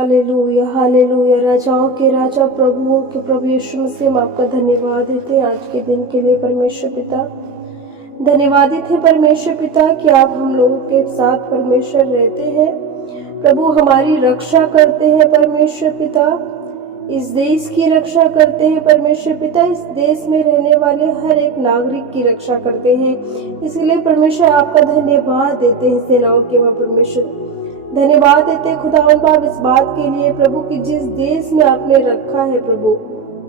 Hallelujah hallelujah. राजाओं के राजा प्रभुओं के प्रभु यीशु मसीह, हम आपका धन्यवाद देते हैं आज के दिन के लिए। परमेश्वर पिता, धन्यवादित है परमेश्वर पिता कि आप हम लोगों के साथ परमेश्वर रहते हैं। प्रभु हमारी रक्षा करते हैं परमेश्वर पिता, इस देश की रक्षा करते हैं परमेश्वर पिता, इस देश में रहने वाले हर एक नागरिक की रक्षा करते हैं। इसलिए परमेश्वर आपका धन्यवाद देते हैं। सेनाओं के वहाँ परमेश्वर धन्यवाद देते हैं खुदावंद बाप इस बात के लिए प्रभु कि जिस देश में आपने रखा है प्रभु,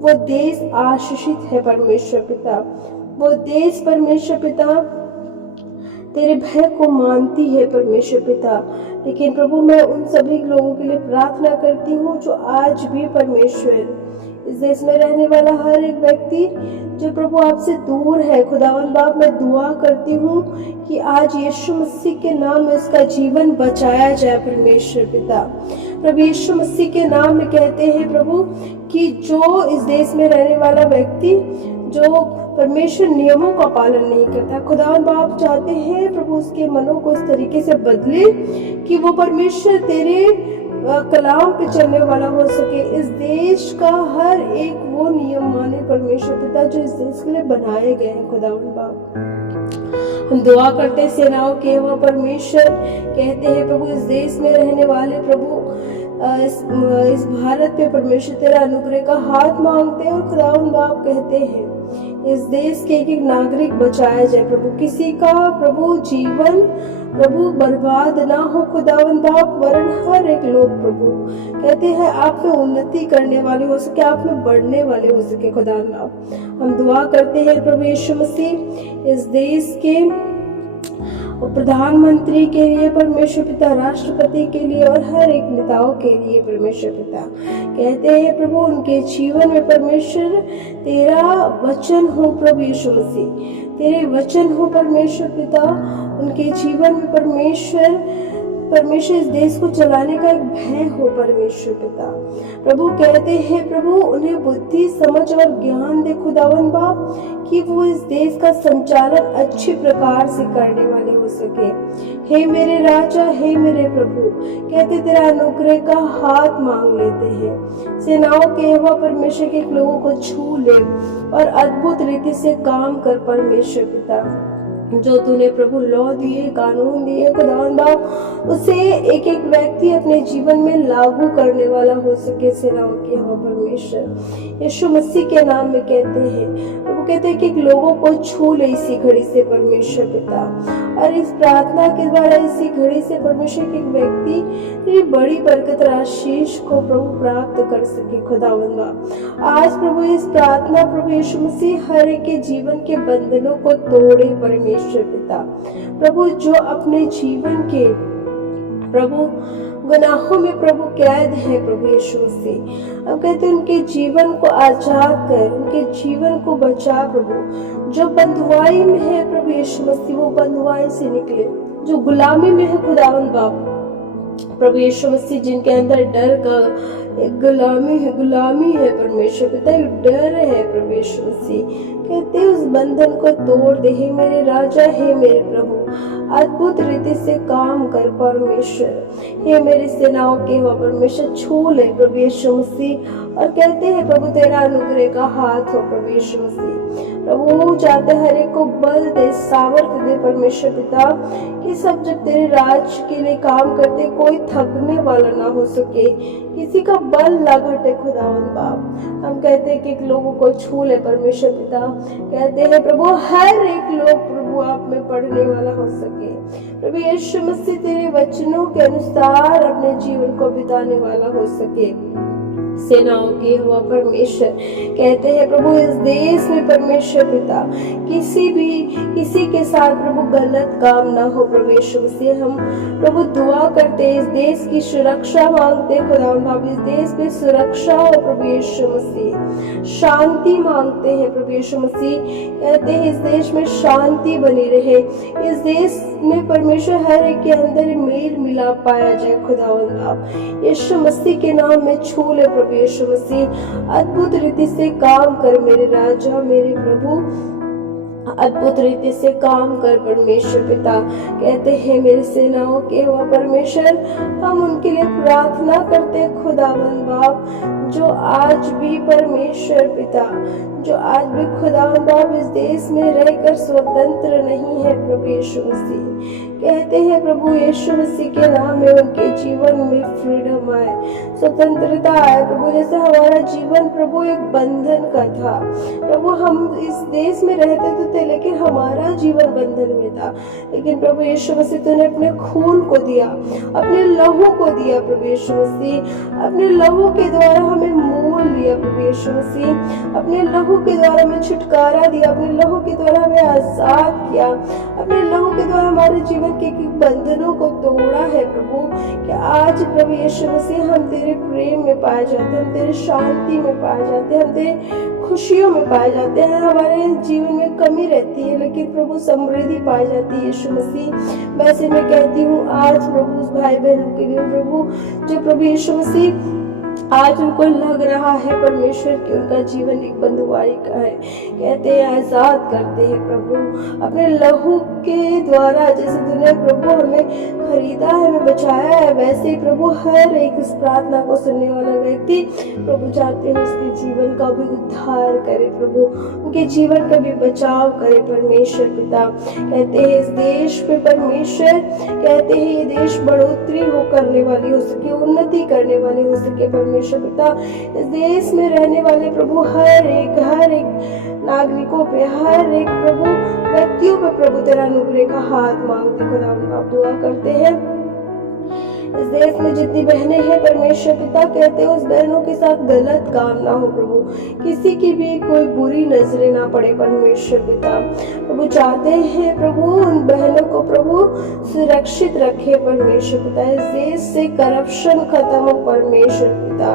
वो देश आशीषित है परमेश्वर पिता। वो देश परमेश्वर पिता तेरे भय को मानती है परमेश्वर पिता। लेकिन प्रभु मैं उन सभी लोगों के लिए प्रार्थना करती हूँ जो आज भी परमेश्वर इस देश में रहने वाला हर एक व्यक्ति जो प्रभु आपसे दूर है, खुदावंद बाप मैं दुआ करती हूँ कि आज यीशु मसीह के नाम में उसका जीवन बचाया जाए परमेश्वर पिता। प्रभु यीशु मसीह के नाम में कहते हैं प्रभु कि जो इस देश में रहने वाला व्यक्ति जो परमेश्वर नियमों का पालन नहीं करता, खुदावंद बाप चाहते हैं प्रभु उसके मनों को इस तरीके से बदले कि वो परमेश्वर तेरे कलाम पे चलने वाला हो सके। इस देश का हर एक वो नियम माने परमेश्वर पिता जो इस देश के लिए बनाए गए हैं। खुदावंद बाप हम दुआ करते हैं सेनाओं के वहाँ परमेश्वर कहते हैं प्रभु इस देश में रहने वाले प्रभु इस भारत पे परमेश्वर तेरा अनुग्रह का हाथ मांगते हैं। और खुदावंद बाप कहते हैं इस देश के एक एक नागरिक बचाया जाए प्रभु, किसी का प्रभु जीवन प्रभु बर्बाद ना हो खुदावंद बाप, वरन हर एक लोग प्रभु कहते हैं आप में उन्नति करने वाले हो सके, आप में बढ़ने वाले हो सके। खुदावंद बाप हम दुआ करते हैं प्रभु यीशु मसीह इस देश के प्रधानमंत्री के लिए परमेश्वर पिता, राष्ट्रपति के लिए और हर एक नेताओं के लिए परमेश्वर पिता कहते हैं प्रभु उनके जीवन में परमेश्वर तेरा वचन हो प्रभु यीशु मसीह, तेरे वचन हो परमेश्वर पिता उनके जीवन में परमेश्वर इस देश को चलाने का एक भय हो परमेश्वर पिता। प्रभु कहते हैं प्रभु उन्हें बुद्धि समझ और ज्ञान दे खुदावंद बाप कि वो इस देश का संचालन अच्छी प्रकार से करने वाले हो सके। हे मेरे राजा, हे मेरे प्रभु कहते तेरा अनुग्रह का हाथ मांग लेते हैं। सेनाओं के यहोवा परमेश्वर के लोगों को छू ले और अद्भुत रीति से काम कर परमेश्वर पिता। जो तूने प्रभु लॉ दिए, कानून दिए खुदावंद बाप, उसे एक एक व्यक्ति अपने जीवन में लागू करने वाला हो सके। सेनाओं के यहोवा परमेश्वर यीशु मसीह के नाम में कहते हैं प्रभु कहते हैं कि लोगों को छू ले इसी घड़ी से परमेश्वर पिता। और इस प्रार्थना के द्वारा इसी घड़ी से परमेश्वर के एक व्यक्ति तेरी बड़ी बरकत आशीष को प्रभु प्राप्त कर सके। खुदावंद बाप आज प्रभु इस प्रार्थना प्रभु यीशु मसीह हर एक के जीवन के बंधनों को तोड़े परमेश्वर पिता। प्रभु जो अपने जीवन के प्रभु गुनाहों में प्रभु कैद है प्रभु यीशु मसीह, अब कहते हैं उनके जीवन को आजाद कर, उनके जीवन को बचा प्रभु। जो बंधुआई में है प्रभु यीशु मसीह वो बंधुआई से निकले, जो गुलामी में है खुदावंद बाप प्रभु यीशु मसीह जिनके अंदर डर का गुलामी है परमेश्वर पिता, डर है प्रभु यीशु मसीह कहते उस बंधन को तोड़ दे। हे मेरे राजा, हे मेरे प्रभु अद्भुत रीति से काम कर परमेश्वर। हे मेरी सेनाओं के हो परमेश्वर छू ले प्रभु यीशु मसीह। और कहते हैं प्रभु तेरा अनुग्रह का हाथ हो प्रभु यीशु मसीह। प्रभु चाहते हर एक को बल दे, सामर्थ्य दे परमेश्वर पिता कि सब जब तेरे राज के लिए काम करते कोई थकने वाला ना हो सके, किसी का बल ना घटे खुदावंद बाप। हम कहते हैं कि लोगों को छू ले परमेश्वर पिता, कहते हैं प्रभु हर एक लोग प्रभु आप में पढ़ने वाला हो सके। प्रभु यीशु मसीह तेरे वचनों के अनुसार अपने जीवन को बिताने वाला हो सके। सेनाओं के हुआ परमेश्वर कहते हैं प्रभु इस देश में परमेश्वर पिता किसी के साथ प्रभु गलत काम ना हो प्रभु यीशु मसीह। हम प्रभु दुआ करते हैं इस देश की सुरक्षा मांगते हैं खुदावंद बाप, इस देश में सुरक्षा हो प्रभु यीशु मसीह, शांति मांगते हैं प्रभु यीशु मसीह। कहते हैं इस देश में शांति बनी रहे, इस देश में परमेश्वर हर एक के अंदर मेल मिलाप पाया जाए खुदावंद बाप। यीशु मसीह के नाम में छू ले प्रभु यीशु मसीह, अद्भुत रीति से काम कर मेरे राजा मेरे प्रभु। अद्भुत रीति से काम कर परमेश्वर पिता। कहते हैं मेरे सेनाओं के हुआ परमेश्वर, हम उनके लिए प्रार्थना करते खुदावंद बाप, जो आज भी परमेश्वर पिता, जो आज भी खुदावंद बाप इस देश में रहकर स्वतंत्र नहीं है प्रभु यीशु मसीह। कहते हैं प्रभु यीशु मसीह के नाम में उनके जीवन में फ्रीडम आए, स्वतंत्रता आए प्रभु। जैसे हमारा जीवन प्रभु एक बंधन का था प्रभु, हम इस देश में रहते तो थे लेकिन हमारा जीवन बंधन में था, लेकिन प्रभु यीशु मसीह तूने अपने खून को दिया, अपने लहू को दिया प्रभु यीशु मसीह, अपने लहू के द्वारा हमें मोल लिया प्रभु यीशु मसीह, अपने लहू के द्वारा हमें छुटकारा दिया, अपने लहू के द्वारा हमें आजाद किया, अपने लहू के द्वारा हमारे जीवन के बंधनों को तोड़ा है प्रभु। कि आज प्रभु यीशु मसीह हम तेरे प्रेम में पाए जाते हैं, हम तेरे शांति में पाए जाते हैं, हम तेरे खुशियों में पाए जाते हैं। हमारे जीवन में कमी रहती है लेकिन प्रभु समृद्धि पाई जाती है यीशु मसीह। वैसे मैं कहती हूँ आज प्रभु उस भाई बहनों के लिए प्रभु, जो प्रभु यीशु मसीह आज उनको लग रहा है परमेश्वर कि उनका जीवन एक बंधुआई का है, कहते हैं आजाद करते हैं प्रभु अपने लहू के द्वारा। जैसे तूने प्रभु हमें खरीदा है, हमें बचाया है, वैसे ही प्रभु हर एक इस प्रार्थना को सुनने वाला व्यक्ति प्रभु चाहते हैं उसके जीवन का भी उद्धार करे प्रभु, उनके जीवन का भी बचाव करे परमेश्वर पिता। कहते हैं इस देश पे परमेश्वर, कहते हैं ये देश बढ़ोतरी हो करने वाली हो सके, उन्नति करने वाली हो सके परमेश्वर पिता। इस देश में रहने वाले प्रभु हर एक नागरिकों पे, हर एक प्रभु व्यक्तियों पे प्रभु तेरा अनुग्रह का हाथ मांगते खुदा आप दुआ करते हैं। इस देश में जितनी बहनें हैं परमेश्वर पिता, कहते हैं उस बहनों के साथ गलत काम ना हो प्रभु, किसी की भी कोई बुरी नजरें ना पड़े परमेश्वर पिता। प्रभु चाहते हैं प्रभु उन बहनों को प्रभु सुरक्षित रखे परमेश्वर पिता। इस देश से करप्शन खत्म हो परमेश्वर पिता,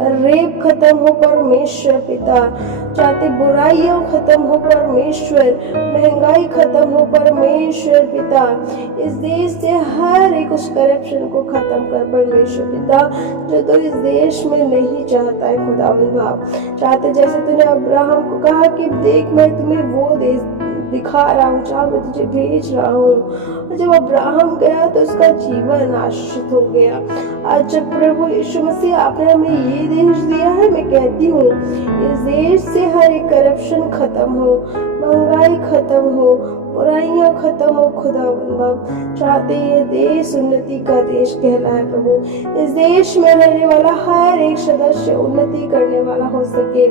रेप खत्म हो परमेश्वर पिता, चाहते बुराइयां खत्म हो परमेश्वर, महंगाई खत्म हो परमेश्वर पिता। इस देश से हर एक उस करप्शन को खत्म कर परमेश्वर पिता, जो तो इस देश में नहीं चाहता है खुदावंद बाप। चाहते जैसे तूने अब्राहम को कहा कि देख मैं तुम्हें वो देश दिखा रहा हूँ जहाँ मैं तुझे भेज रहा हूँ, और जब अब्राहम गया तो उसका जीवन आश्रित हो गया। आज जब प्रभु यीशु मसीह आपने हमें ये देश दिया है, मैं कहती हूँ इस देश से हर एक करप्शन खत्म हो, महंगाई खत्म हो, बुराइयां खत्म हो खुदावंद बाप। चाहते ये देश उन्नति का देश कहलाए प्रभु, इस देश में रहने वाला हर एक सदस्य उन्नति करने वाला हो सके।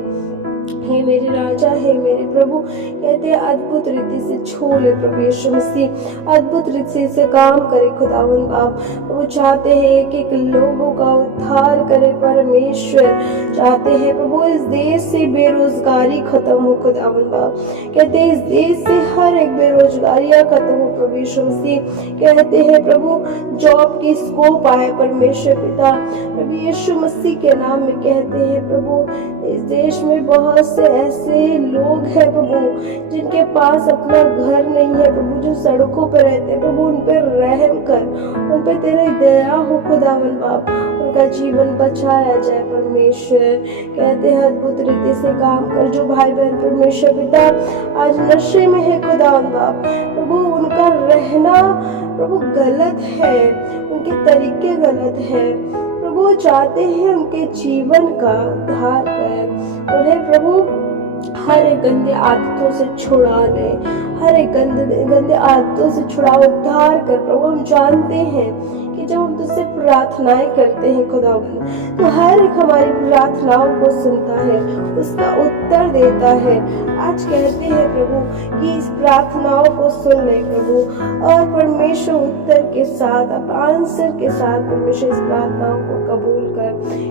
हे मेरे राजा, हे मेरे प्रभु, कहते हैं अद्भुत रीति से छू ले प्रभु यीशु मसीह, अद्भुत रीति से काम करे खुदावंद बाप। वो चाहते हैं एक एक लोगों का उद्धार करे परमेश्वर। चाहते हैं प्रभु इस देश से बेरोजगारी खत्म हो खुदावंद बाप। कहते हैं इस देश से हर एक बेरोजगारियां खत्म हो प्रभु यीशु मसीह। कहते हैं प्रभु जॉब की स्कोप आए परमेश्वर पिता, प्रभु यीशु मसीह के नाम में कहते हैं प्रभु इस देश में बहुत से ऐसे लोग हैं प्रभु जिनके पास अपना घर नहीं है प्रभु, जो सड़कों पर रहते हैं प्रभु, उन पर रहम कर, उन पर तेरी दया हो खुदावंद बाप, उनका जीवन बचाया जाए परमेश्वर। कहते हैं अद्भुत रीति से काम कर। जो भाई बहन परमेश्वर पिता आज नशे में है खुदावंद बाप, प्रभु उनका रहना प्रभु गलत है, उनके तरीके गलत है प्रभु। चाहते हैं उनके जीवन का उद्धार कर, उन्हें प्रभु हर एक गंदे आदतों से छुड़ा ले, हर एक गंदे आदतों से छुड़ा उद्धार कर प्रभु। हम जानते हैं कि जब हम तुझसे प्रार्थनाएं करते हैं खुदावंद, तो हर एक हमारी प्रार्थनाओं को सुनता है, उसका उत्तर देता है। आज कहते हैं प्रभु कि इस प्रार्थनाओं को सुन ले प्रभु, और परमेश्वर उत्तर के साथ, आंसर के साथ परमेश्वर इस प्रार्थनाओं को कबूल कर।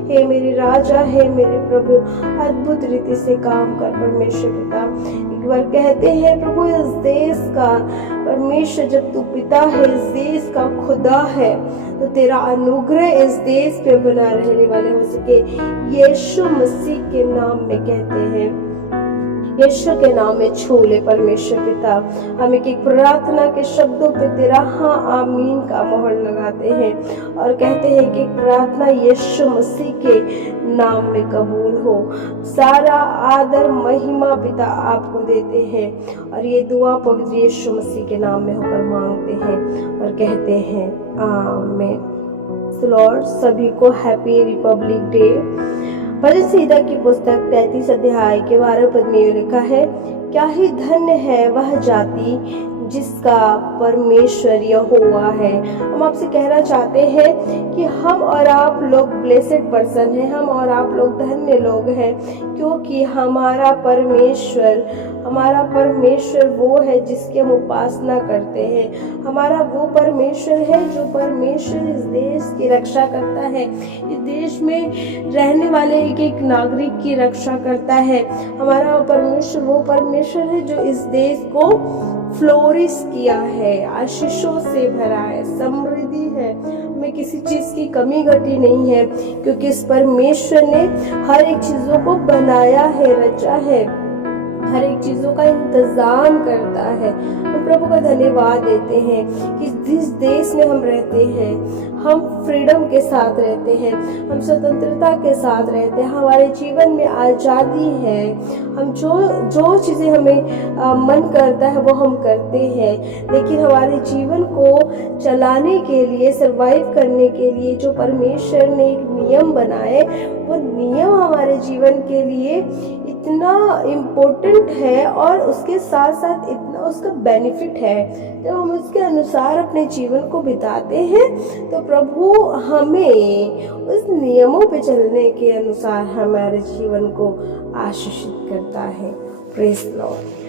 हे मेरे राजा, हे मेरे प्रभु, अद्भुत रीति से काम कर परमेश्वर पिता। एक बार कहते हैं प्रभु इस देश का परमेश्वर, जब तू पिता है, इस देश का खुदा है, तो तेरा अनुग्रह इस देश पे बना रहने वाले हो सके, यीशु मसीह के नाम में कहते हैं। यीशु के नाम में छू ले परमेश्वर पिता। हम एक एक प्रार्थना के शब्दों पे तेरा हाँ आमीन का मोहर लगाते हैं और कहते हैं कि प्रार्थना यीशु मसीह के नाम में कबूल हो। सारा आदर महिमा पिता आपको देते हैं और ये दुआ पवित्र यीशु मसीह के नाम में होकर मांगते हैं और कहते हैं आमीन। लॉर्ड, सभी को हैप्पी रिपब्लिक डे। भजन संहिता की पुस्तक 33 अध्याय के 12 पद में लिखा है, क्या ही धन्य है वह जाति जिसका परमेश्वर यहोवा है। हम आपसे कहना चाहते हैं कि हम और आप लोग ब्लेसेड पर्सन हैं, हम और आप लोग धन्य लोग हैं, क्योंकि हमारा परमेश्वर वो है जिसकी हम उपासना करते हैं। हमारा वो परमेश्वर है जो परमेश्वर इस देश की रक्षा करता है, इस देश में रहने वाले एक एक नागरिक की रक्षा करता है। हमारा परमेश्वर वो परमेश्वर है जो इस देश को फ्लोरिश किया है, आशीषों से भरा है, समृद्धि है, हमें किसी चीज की कमी घटी नहीं है, क्योंकि इस परमेश्वर ने हर एक चीजों को बनाया है, रचा है, हर एक चीजों का इंतजाम करता है। हम प्रभु का धन्यवाद देते हैं कि जिस देश में हम रहते हैं, हम फ्रीडम के साथ रहते हैं, हम स्वतंत्रता के साथ रहते हैं, हमारे जीवन में आज़ादी है, हम जो चीज़ें हमें मन करता है वो हम करते हैं। लेकिन हमारे जीवन को चलाने के लिए, सरवाइव करने के लिए जो परमेश्वर ने एक नियम बनाए, वो नियम हमारे जीवन के लिए इतना इम्पोर्टेंट है और उसके साथ साथ इतना उसका बेनिफिट है। जब हम उसके अनुसार अपने जीवन को बिताते हैं तो प्रभु हमें उस नियमों पे चलने के अनुसार हमारे जीवन को आशीषित करता है। Praise Lord.